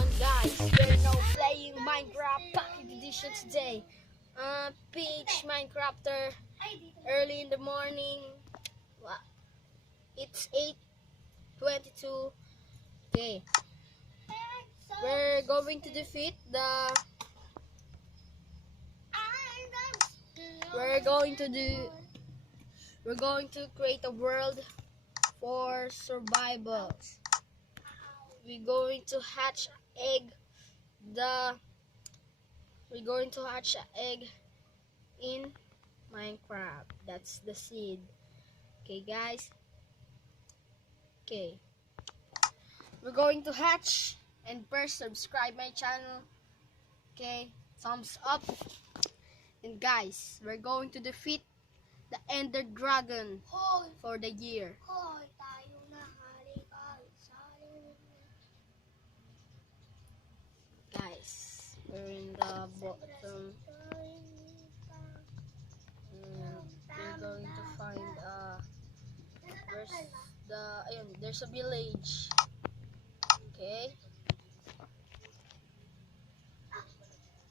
on guys, we're now playing Minecraft Pocket Edition today. Peach Minecrafter, early in the morning. Wow. It's 8:22. Okay. We're going to defeat the we're going to create a world for survival. We're going to hatch egg we're going to hatch an egg in Minecraft. That's the seed. Okay guys. Okay. We're going to hatch, and first subscribe my channel. Okay, thumbs up. And guys, we're going to defeat the Ender Dragon for the year. Guys, we're in the bottom. We're going to find there's a village. Okay.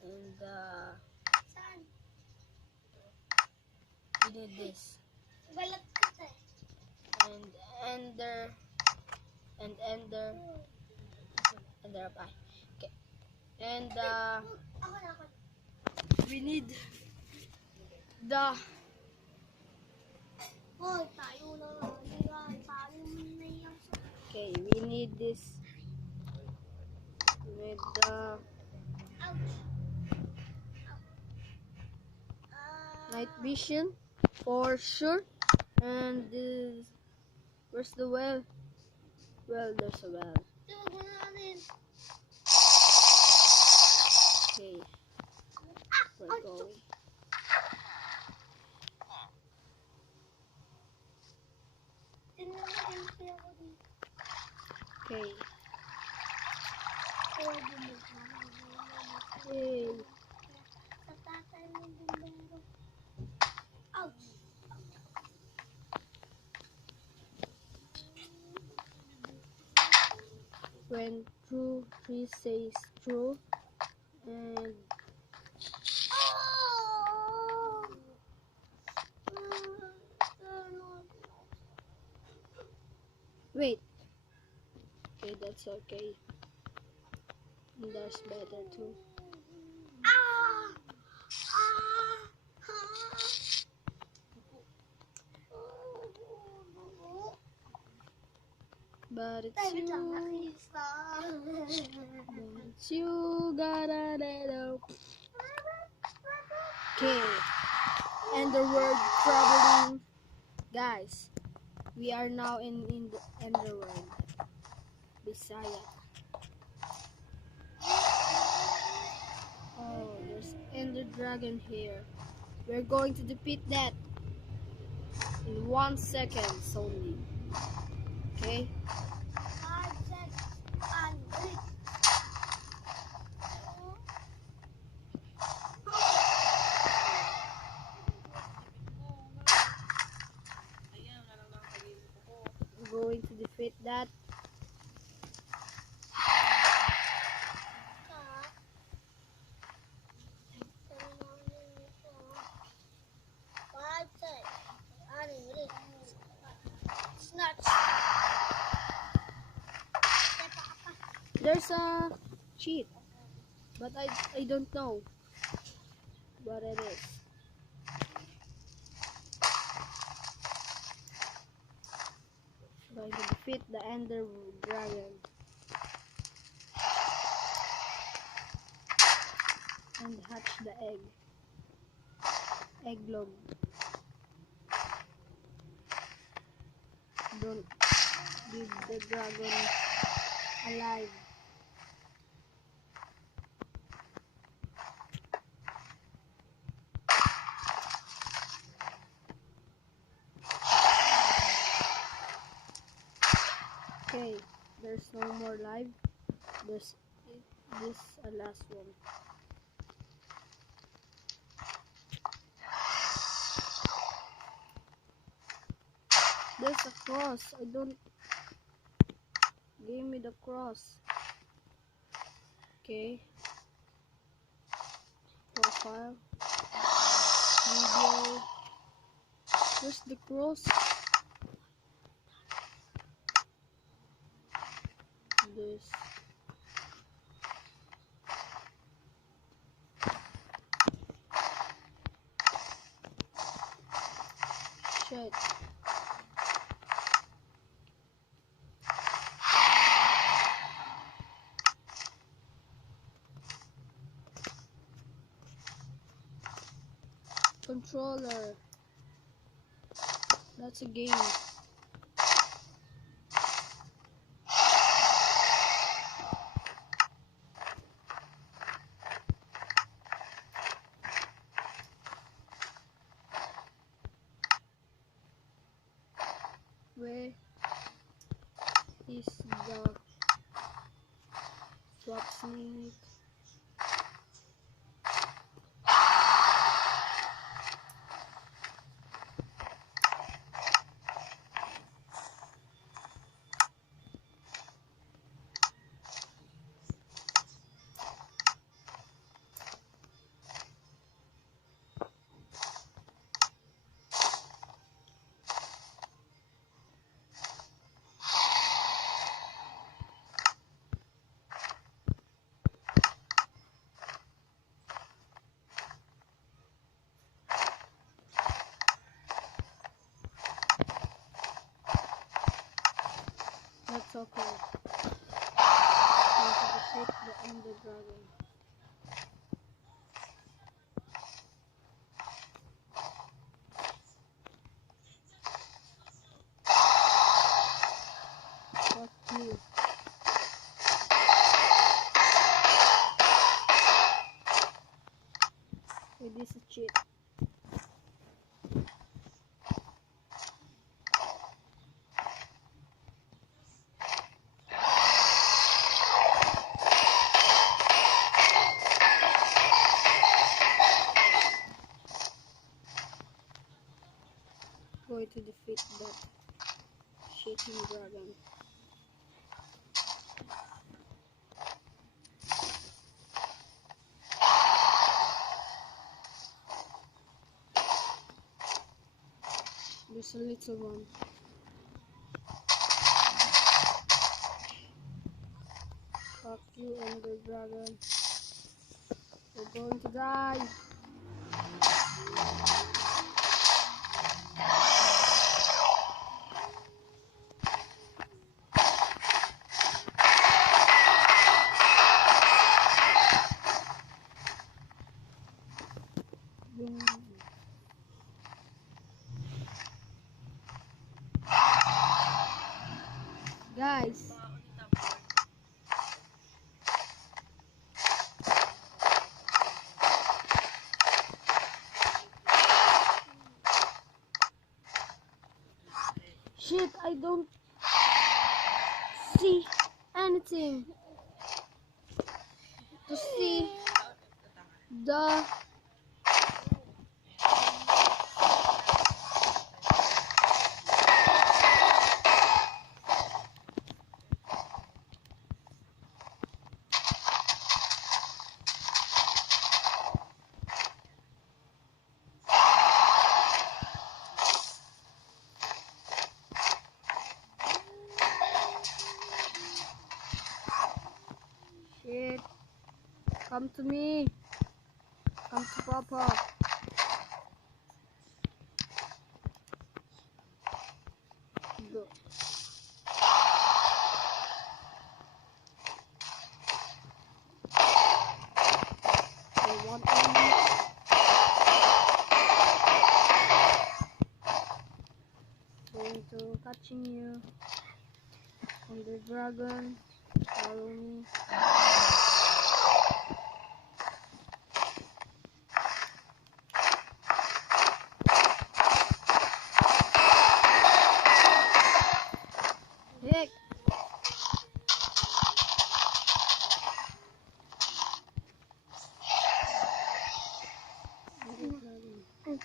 And we need this. And ender pie. Okay. And we need the okay, we need this. We need the night vision for sure. And this, where's the well? Well, there's a well. Okay, we're going. Okay. Hey. When true, he says true, and wait. Okay, that's okay. And that's better too. But it's you gotta let out. Okay, and the word traveling, guys. We are now in the Enderworld, Bisaya. Oh, there's Ender Dragon here. We're going to defeat that in 1 second only. Okay. We're going to defeat that. There's a cheat, but I don't know what it is. Going to defeat the Ender Dragon and hatch the egg log. Don't leave the dragon alive. Okay, there's no more live. This a last one. There's a cross. I don't give Give me the cross. Okay. Profile. Video. Where's the cross? This. Shit. Controller. That's a game. Where is the swap snake? That's okay. Going to defeat the Ender Dragon. Fuck you. Hey, this is cheat. Going to defeat that shaking dragon. There's a little one. Fuck you, Ender Dragon. You're going to die. Boom. Guys, shit, I don't see anything to see the shit. Come to me. Come to Papa. Go. You want me? Going to catching you. Ender Dragon. Follow me. Heck. Ender Dragon.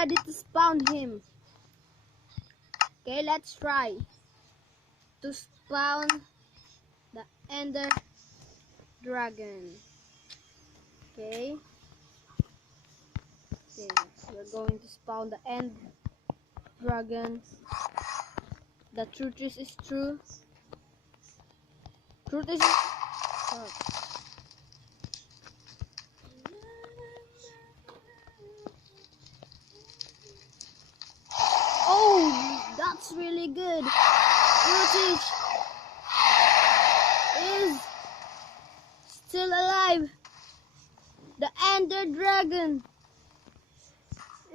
ready to spawn him. Okay, let's try to spawn the Ender Dragon. Okay. Okay, we're going to spawn the End Dragon. The truth is true. Truth is. Oh. Oh, that's really good. British is still alive. The Ender Dragon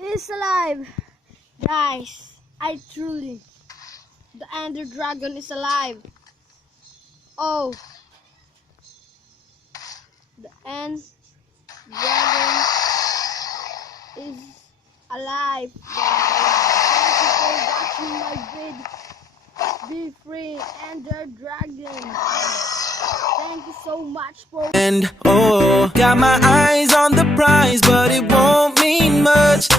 is alive. Guys, the Ender Dragon is alive. Oh, the End Dragon is alive. Thank you for watching my vid. Be free, Ender Dragon. Thank you so much for. And oh, got my eyes on the prize, but it